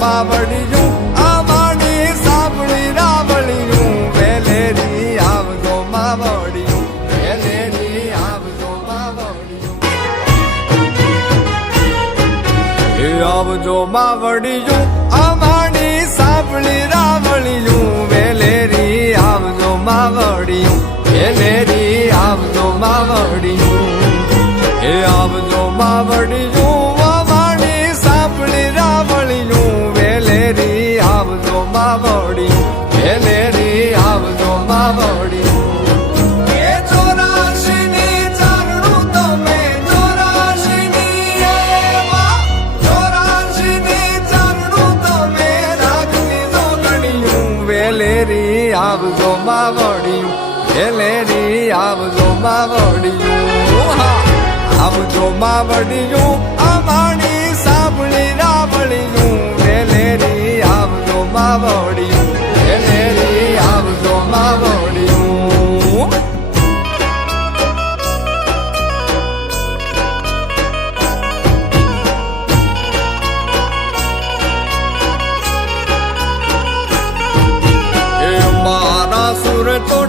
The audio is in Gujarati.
માવડિયું અમારી સાંભળી રાવળિયું વેલેરી આવજો માવડિયું વેલેરી આવજો માવડિયું એ આવજો માવડિયું અમારી સાંભળી રાવળિયું વેલેરી આવજો માવડિયું વેલેરી આવજો માવડિયું એ આવજો માવડિયું અમારી સાંભળી રાવળિયું વેલેરી આવજો માવડિયું વેલેરી આવજો માવડિયું એ 84 ની ચારણું તમે 84 ની એવા 84 ની ચારણું તમે રાખની જોગણિયું વેલેરી આવજો માવડિયું વેલેરી આવજો માવડિયું આવજો માવડિયું અમારી સાંભળી રાવળિયું વેલેરી આવજો માવડિયું વેલેરી આવજો માવડિયું એ મારા સુર તો